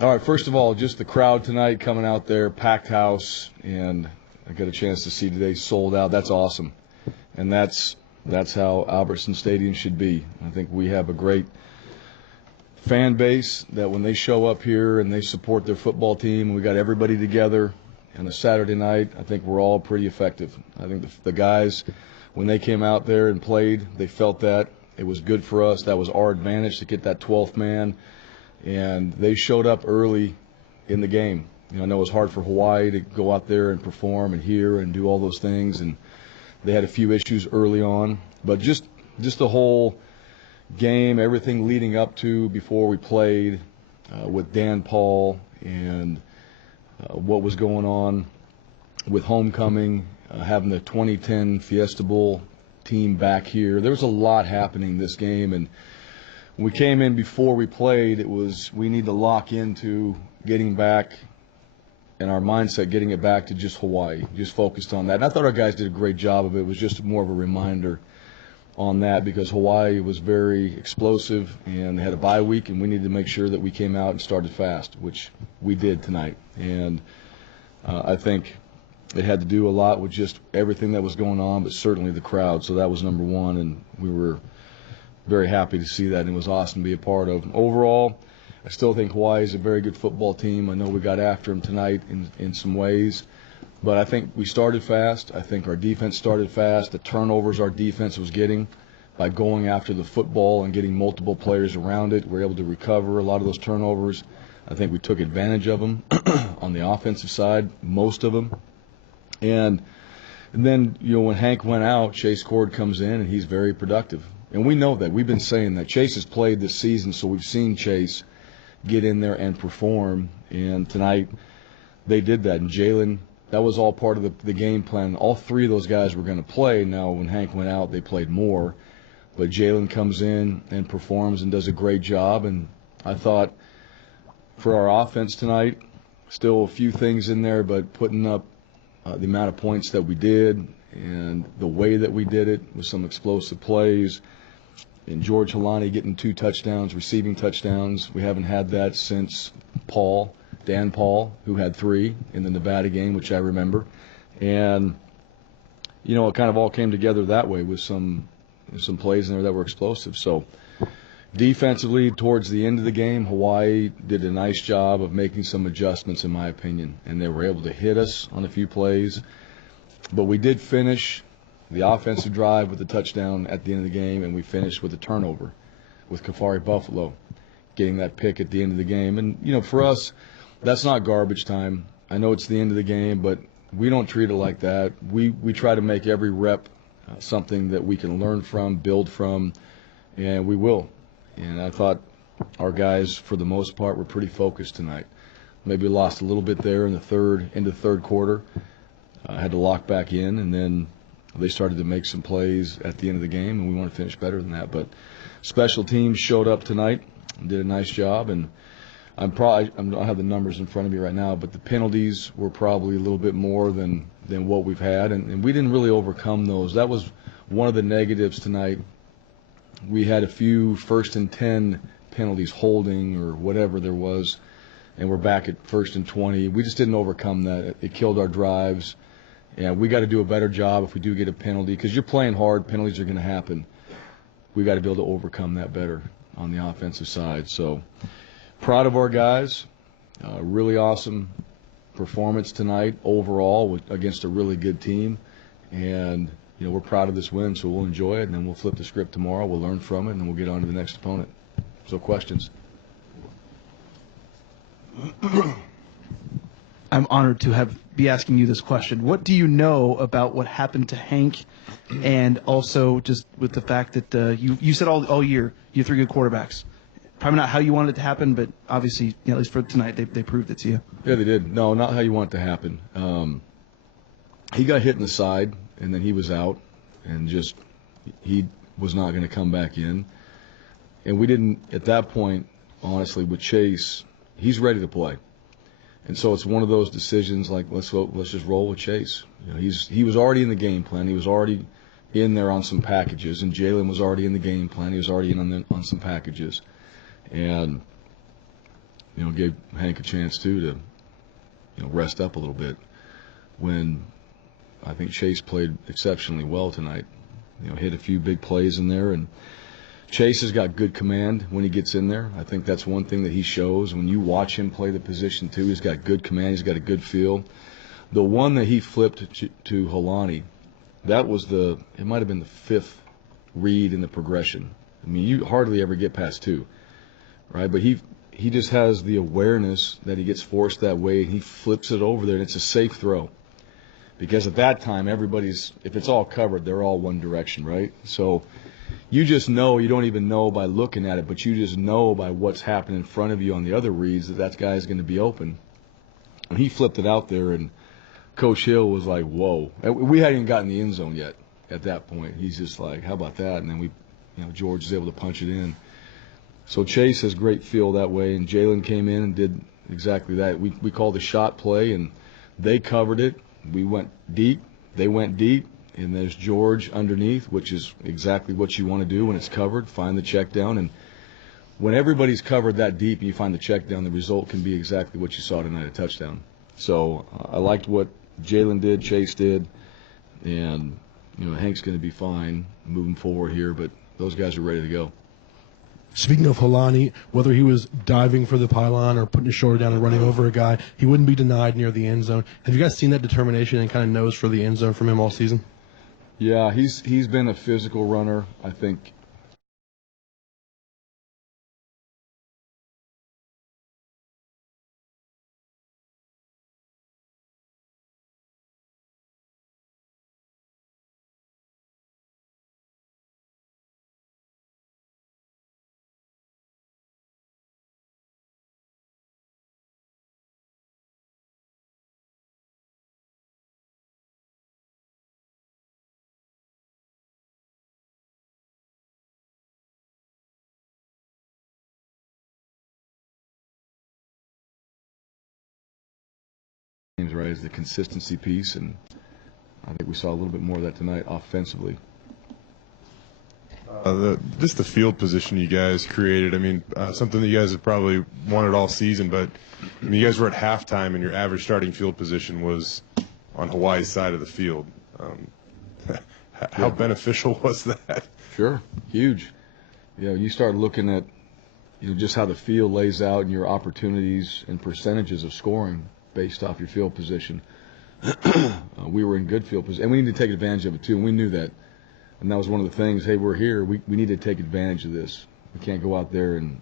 All right, first of all, just the crowd tonight coming out there, packed house, and I got a chance to see today sold out. That's awesome. And that's how Albertson Stadium should be. I think we have a great fan base that when they show up here and they support their football team, and we got everybody together on a Saturday night, I think we're all pretty effective. I think the guys, when they came out there and played, they felt that. It was good for us. That was our advantage to get that 12th man. And they showed up early in the game. I know it was hard for Hawaii to go out there and perform and hear and do all those things, and they had a few issues early on. But just the whole game, everything leading up to before we played with Dan Paul and what was going on with homecoming, having the 2010 Fiesta Bowl team back here. There was a lot happening this game, and when we came in before we played, it was we need to lock into getting back and our mindset, getting it back to just Hawaii, just focused on that. And I thought our guys did a great job of it. It was just more of a reminder on that because Hawaii was very explosive and they had a bye week, and we needed to make sure that we came out and started fast, which we did tonight. And I think it had to do a lot with just everything that was going on, but certainly the crowd. So that was number one, and we were very happy to see that, and it was awesome to be a part of. Overall, I still think Hawaii is a very good football team. I know we got after them tonight in some ways, but I think we started fast. I think our defense started fast. The turnovers our defense was getting by going after the football and getting multiple players around it, we're able to recover a lot of those turnovers. I think we took advantage of them on the offensive side, most of them. And then, when Hank went out, Chase Cord comes in, and he's very productive. And we know that. We've been saying that. Chase has played this season, so we've seen Chase get in there and perform. And tonight they did that. And Jalen, that was all part of the game plan. All three of those guys were going to play. Now, when Hank went out, they played more. But Jalen comes in and performs and does a great job. And I thought for our offense tonight, still a few things in there, but putting up the amount of points that we did and the way that we did it with some explosive plays. And George Holani getting 2 touchdowns, receiving touchdowns. We haven't had that since Dan Paul, who had 3 in the Nevada game, which I remember. And, it kind of all came together that way with some plays in there that were explosive. So defensively, towards the end of the game, Hawaii did a nice job of making some adjustments, in my opinion. And they were able to hit us on a few plays. But we did finish the offensive drive with a touchdown at the end of the game, and we finished with a turnover with Kafari Buffalo getting that pick at the end of the game. And, for us, that's not garbage time. I know it's the end of the game, but we don't treat it like that. We try to make every rep something that we can learn from, build from, and we will. And I thought our guys, for the most part, were pretty focused tonight. Maybe lost a little bit there in the third quarter. Had to lock back in, and then they started to make some plays at the end of the game, and we want to finish better than that. But special teams showed up tonight and did a nice job, and I don't have the numbers in front of me right now, but the penalties were probably a little bit more than what we've had, and we didn't really overcome those. That was one of the negatives tonight. We had a few 1st and 10 penalties, holding or whatever there was, and we're back at 1st and 20. We just didn't overcome that. It killed our drives. Yeah, we got to do a better job if we do get a penalty, because you're playing hard. Penalties are going to happen. We got to be able to overcome that better on the offensive side. So proud of our guys. Really awesome performance tonight overall against a really good team. And, we're proud of this win, so we'll enjoy it, and then we'll flip the script tomorrow. We'll learn from it, and then we'll get on to the next opponent. So questions? I'm honored to be asking you this question. What do you know about what happened to Hank, and also just with the fact that you said all year you have 3 good quarterbacks? Probably not how you wanted it to happen, but obviously, at least for tonight, they proved it to you. Yeah, they did. No, not how you want it to happen. He got hit in the side, and then he was out, and he was not going to come back in. And we didn't, at that point, honestly, with Chase, he's ready to play. And so it's one of those decisions like, let's just roll with Chase. He was already in the game plan. He was already in there on some packages, and Jalen was already in the game plan. He was already in on some packages. And, gave Hank a chance to rest up a little bit. When I think Chase played exceptionally well tonight, hit a few big plays in there, and Chase has got good command when he gets in there. I think that's one thing that he shows. When you watch him play the position too, he's got good command, he's got a good feel. The one that he flipped to Holani, it might have been the fifth read in the progression. I mean, you hardly ever get past two, right? But he just has the awareness that he gets forced that way, and he flips it over there, and it's a safe throw. Because at that time, if it's all covered, they're all one direction, right? So you just know, you don't even know by looking at it, but you just know by what's happening in front of you on the other reads that guy's going to be open. And he flipped it out there, and Coach Hill was like, whoa. We hadn't even gotten the end zone yet at that point. He's just like, how about that? And then George was able to punch it in. So Chase has great feel that way, and Jalen came in and did exactly that. We called a shot play, and they covered it. We went deep. They went deep, and there's George underneath, which is exactly what you want to do when it's covered. Find the check down, and when everybody's covered that deep and you find the check down, the result can be exactly what you saw tonight, a touchdown. So I liked what Jalen did, Chase did, and Hank's going to be fine moving forward here, but those guys are ready to go. Speaking of Holani, whether he was diving for the pylon or putting his shoulder down and running over a guy, he wouldn't be denied near the end zone. Have you guys seen that determination and kind of nose for the end zone from him all season? Yeah, he's been a physical runner. I think right, is the consistency piece, and I think we saw a little bit more of that tonight offensively. Just the field position you guys created. I mean, something that you guys have probably wanted all season, but I mean, you guys were at halftime and your average starting field position was on Hawaii's side of the field. How beneficial was that? Sure, huge. You start looking at just how the field lays out and your opportunities and percentages of scoring based off your field position. We were in good field position, and we need to take advantage of it too, and we knew that. And that was one of the things, hey, we're here, we need to take advantage of this. We can't go out there and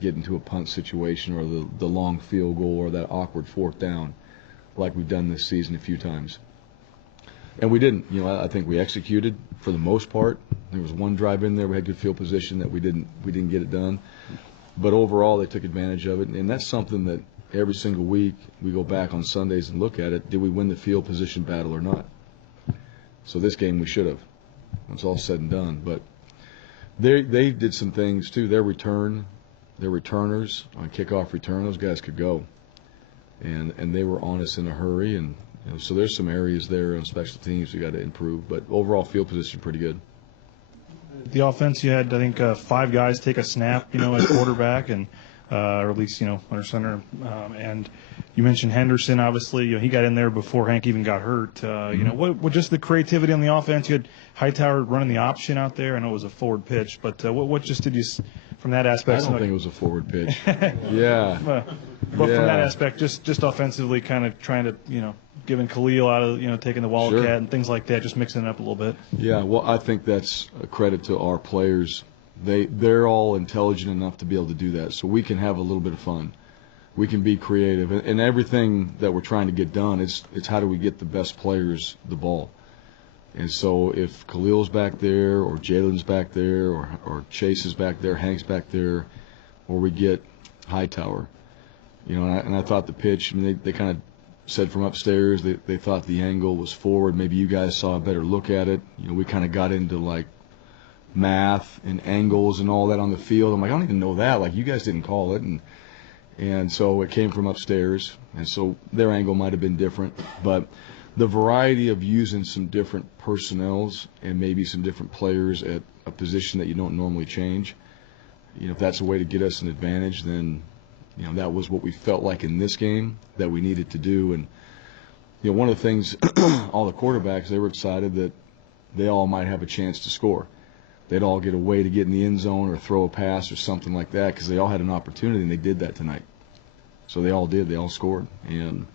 get into a punt situation or the long field goal or that awkward fourth down like we've done this season a few times. And we didn't. I think we executed for the most part. There was one drive in there, we had good field position that we didn't get it done. But overall, they took advantage of it, and that's something that every single week we go back on Sundays and look at it. Did we win the field position battle or not? So this game we should have. When it's all said and done. But they did some things too. Their returners on kickoff return, those guys could go, and they were on us in a hurry. And so there's some areas there on special teams we got to improve. But overall field position pretty good. The offense, you had I think 5 guys take a snap, at quarterback and. Or at least, under center. And you mentioned Henderson, obviously. He got in there before Hank even got hurt. What just the creativity on the offense? You had Hightower running the option out there. I know it was a forward pitch, but what just did you, from that aspect? I don't think it was a forward pitch. Yeah. But from that aspect, just offensively kind of trying to, giving Khalil out of, taking the Wildcat Sure. and things like that, just mixing it up a little bit. Yeah, well, I think that's a credit to our players. They're all intelligent enough to be able to do that, so we can have a little bit of fun. We can be creative, and everything that we're trying to get done, it's how do we get the best players the ball. And so if Khalil's back there, or Jalen's back there, or Chase is back there, Hank's back there, or we get Hightower, and I thought the pitch, they kind of said from upstairs they thought the angle was forward. Maybe you guys saw a better look at it. We kind of got into like math and angles and all that on the field. I'm like, I don't even know that. Like, you guys didn't call it. And so it came from upstairs. And so their angle might have been different. But the variety of using some different personnels and maybe some different players at a position that you don't normally change, if that's a way to get us an advantage, then That was what we felt like in this game that we needed to do. And one of the things, all the quarterbacks, they were excited that they all might have a chance to score. They'd all get a way to get in the end zone or throw a pass or something like that, because they all had an opportunity, and they did that tonight. So they all did. They all scored, and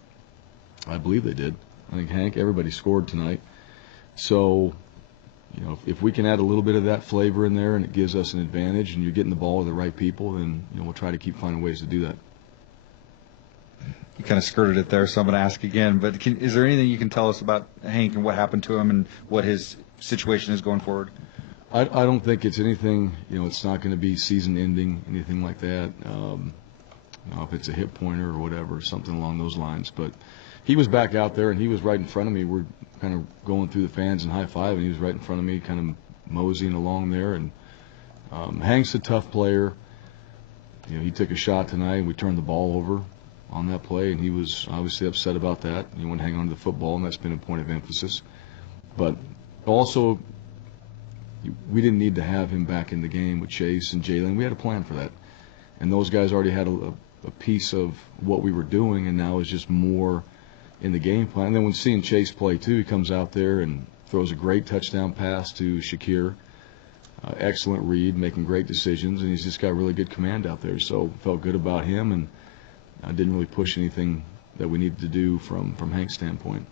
I believe they did. I think Hank, everybody scored tonight. So, if we can add a little bit of that flavor in there and it gives us an advantage and you're getting the ball to the right people, then we'll try to keep finding ways to do that. You kind of skirted it there, so I'm going to ask again. But is there anything you can tell us about Hank and what happened to him and what his situation is going forward? I don't think it's anything, it's not going to be season-ending, anything like that. If it's a hip pointer or whatever, something along those lines. But he was back out there, and he was right in front of me. We're kind of going through the fans and high-five, and he was right in front of me, kind of moseying along there. And Hank's a tough player. He took a shot tonight, and we turned the ball over on that play, and he was obviously upset about that. He wanted to hang on to the football, and that's been a point of emphasis. But also, we didn't need to have him back in the game with Chase and Jalen. We had a plan for that. And those guys already had a piece of what we were doing, and now it's just more in the game plan. And then when seeing Chase play, too, he comes out there and throws a great touchdown pass to Shakir. Excellent read, making great decisions, and he's just got really good command out there. So felt good about him, and I didn't really push anything that we needed to do from Hank's standpoint.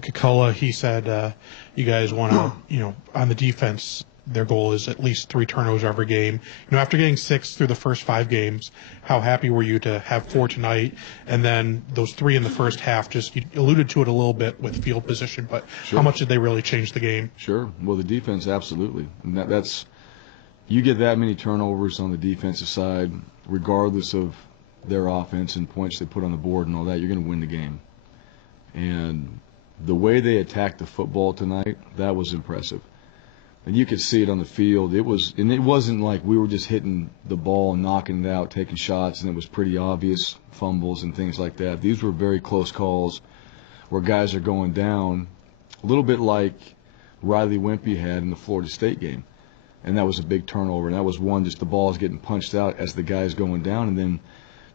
Kikola, he said you guys want to, on the defense, their goal is at least 3 turnovers every game. After getting 6 through the first 5 games, how happy were you to have 4 tonight? And then those 3 in the first half, just you alluded to it a little bit with field position, but Sure. How much did they really change the game? Sure. Well, the defense, absolutely. And that's you get that many turnovers on the defensive side, regardless of their offense and points they put on the board and all that, you're going to win the game. And the way they attacked the football tonight, that was impressive. And you could see it on the field. It wasn't like we were just hitting the ball and knocking it out, taking shots, and it was pretty obvious fumbles and things like that. These were very close calls where guys are going down, a little bit like Riley Wimpy had in the Florida State game. And that was a big turnover. And that was one, just the ball is getting punched out as the guy's going down. And then,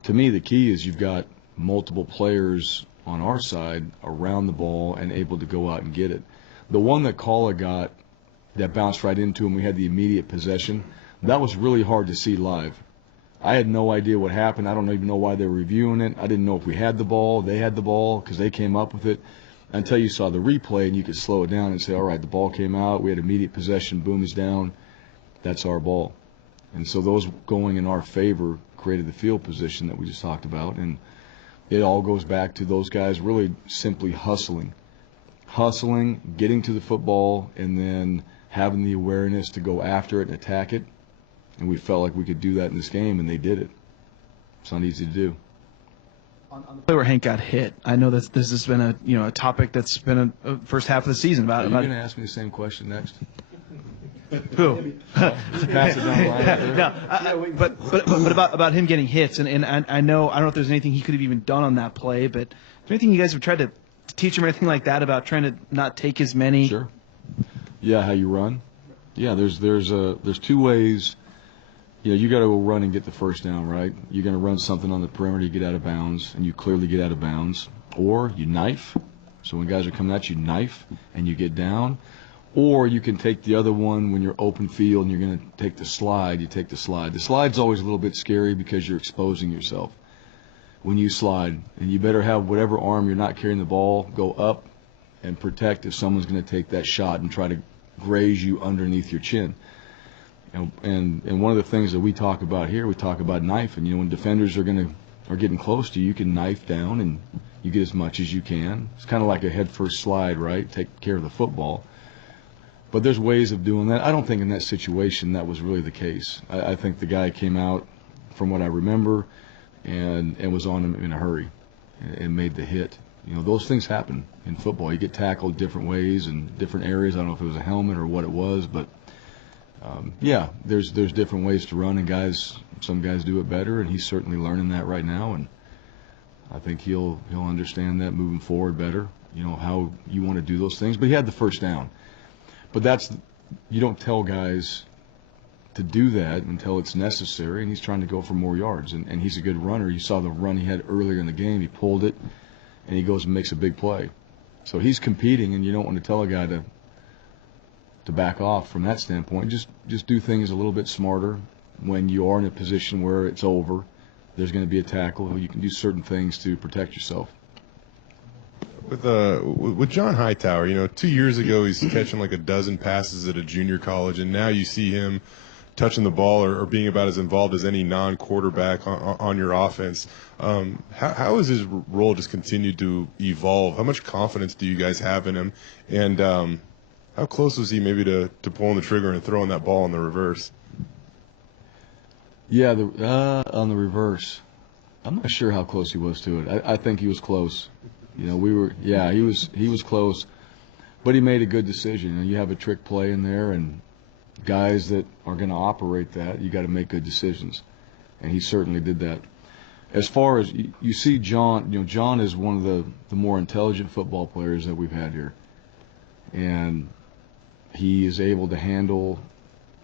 to me, the key is you've got multiple players on our side around the ball and able to go out and get it. The one that Kala got that bounced right into him, we had the immediate possession, that was really hard to see live. I had no idea what happened. I don't even know why they were reviewing it. I didn't know if we had the ball, they had the ball, because they came up with it, until you saw the replay and you could slow it down and say, all right, the ball came out, we had immediate possession, boom, he's down, that's our ball. And so those going in our favor created the field position that we just talked about, and it all goes back to those guys really simply hustling, getting to the football, and then having the awareness to go after it and attack it. And we felt like we could do that in this game, and they did it. It's not easy to do. On the play where Hank got hit, I know that this has been a topic that's been a first half of the season Are you going to ask me the same question next? Who? Pass it down the line. No, but about him getting hits, and I don't know if there's anything he could have even done on that play, but is there anything you guys have tried to teach him or anything like that about trying to not take as many? Sure. Yeah, how you run. Yeah, there's 2 ways. You got to go run and get the first down, right? You're going to run something on the perimeter, you get out of bounds, and you clearly get out of bounds, or you knife. So when guys are coming at you, knife, and you get down. Or you can take the other one when you're open field and you're going to take the slide. You take the slide. The slide's always a little bit scary because you're exposing yourself when you slide. And you better have whatever arm you're not carrying the ball go up and protect if someone's going to take that shot and try to graze you underneath your chin. And one of the things that we talk about here, we talk about knife. And when defenders are getting close to you, you can knife down and you get as much as you can. It's kind of like a head first slide, right? Take care of the football. But there's ways of doing that. I don't think in that situation that was really the case. I think the guy came out, from what I remember, and was on him in a hurry and made the hit. Those things happen in football. You get tackled different ways in different areas. I don't know if it was a helmet or what it was, but yeah, there's different ways to run, and some guys do it better, and he's certainly learning that right now, and I think he'll understand that moving forward better, how you want to do those things. But he had the first down. But you don't tell guys to do that until it's necessary, and he's trying to go for more yards. And he's a good runner. You saw the run he had earlier in the game. He pulled it, and he goes and makes a big play. So he's competing, and you don't want to tell a guy to back off from that standpoint. Just do things a little bit smarter. When you are in a position where it's over, there's going to be a tackle. You can do certain things to protect yourself. With John Hightower, 2 years ago he's catching like a dozen passes at a junior college, and now you see him touching the ball or being about as involved as any non-quarterback on your offense. How has his role just continued to evolve? How much confidence do you guys have in him? And how close was he maybe to pulling the trigger and throwing that ball in the reverse? Yeah, on the reverse, I'm not sure how close he was to it. I think he was close. He was close, but he made a good decision. You have a trick play in there, and guys that are going to operate that, you got to make good decisions, and he certainly did that. As far as you see, John, John is one of the more intelligent football players that we've had here, and he is able to handle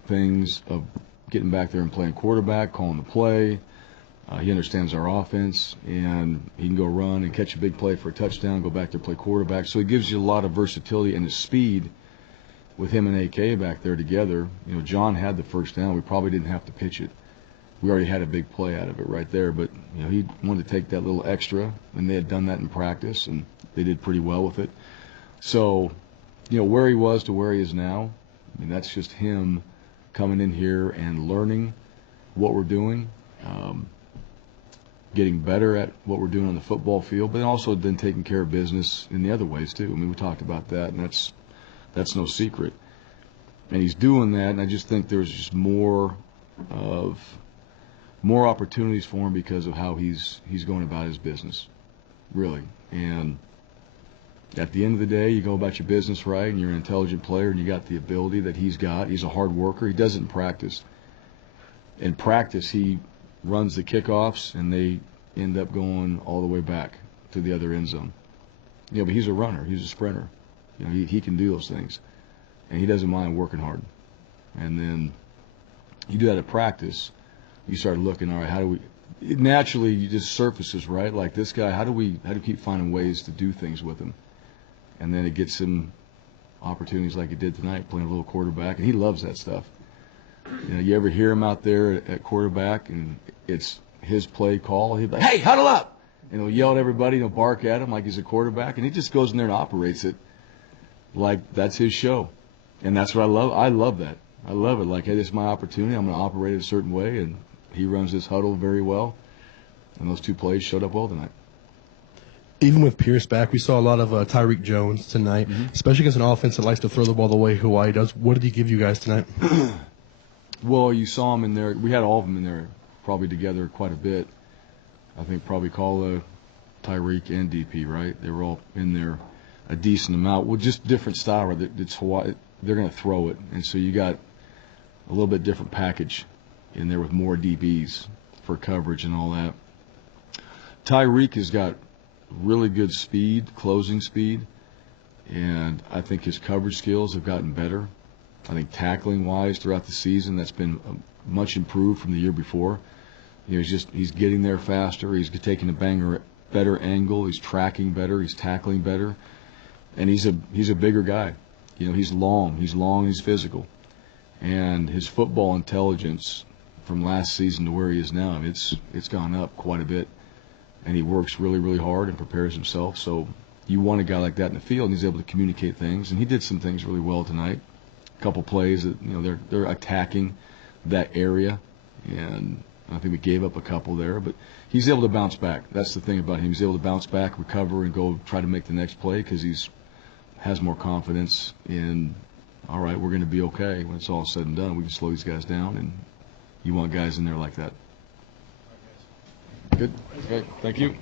things of getting back there and playing quarterback, calling the play. He understands our offense, and he can go run and catch a big play for a touchdown, go back there, play quarterback. So he gives you a lot of versatility and his speed with him and AK back there together. John had the first down. We probably didn't have to pitch it. We already had a big play out of it right there. But, he wanted to take that little extra, and they had done that in practice, and they did pretty well with it. So, where he was to where he is now, that's just him coming in here and learning what we're doing. Getting better at what we're doing on the football field, but also then taking care of business in the other ways too. We talked about that, and that's no secret. And he's doing that, and I just think there's just more opportunities for him because of how he's going about his business, really. And at the end of the day, you go about your business right, and you're an intelligent player, and you got the ability that he's got. He's a hard worker. He does it in practice. In practice, he runs the kickoffs, and they end up going all the way back to the other end zone. But he's a runner. He's a sprinter. He can do those things, and he doesn't mind working hard. And then you do that at practice. You start looking, all right, how do we – naturally, you just surfaces, right? Like this guy, how do we keep finding ways to do things with him? And then it gets him opportunities like he did tonight, playing a little quarterback, and he loves that stuff. You ever hear him out there at quarterback, and it's his play call? He'll be like, "Hey, huddle up!" And he'll yell at everybody, and he'll bark at him like he's a quarterback, and he just goes in there and operates it like that's his show. And that's what I love. I love that. I love it. Like, hey, this is my opportunity. I'm going to operate it a certain way, and he runs this huddle very well. And those two plays showed up well tonight. Even with Pierce back, we saw a lot of Tyreek Jones tonight, especially against an offense that likes to throw the ball the way Hawaii does. What did he give you guys tonight? Well, you saw him in there. We had all of them in there probably together quite a bit. I think probably Kala, Tyreek, and DP, right? They were all in there a decent amount. Well, just different style. Right? It's Hawaii. They're going to throw it. And so you got a little bit different package in there with more DBs for coverage and all that. Tyreek has got really good speed, closing speed, and I think his coverage skills have gotten better. I think tackling-wise throughout the season, that's been much improved from the year before. He's getting there faster. He's taking a better angle. He's tracking better. He's tackling better, and he's a bigger guy. He's long. He's physical, and his football intelligence from last season to where he is now, it's gone up quite a bit, and he works really, really hard and prepares himself. So you want a guy like that in the field, and he's able to communicate things, and he did some things really well tonight. Couple plays that they're attacking that area, and I think we gave up a couple there, but he's able to bounce back. That's the thing about him. He's able to bounce back, recover, and go try to make the next play because has more confidence in, all right, we're going to be okay when it's all said and done. We can slow these guys down, and you want guys in there like that. Good. Okay. Thank you.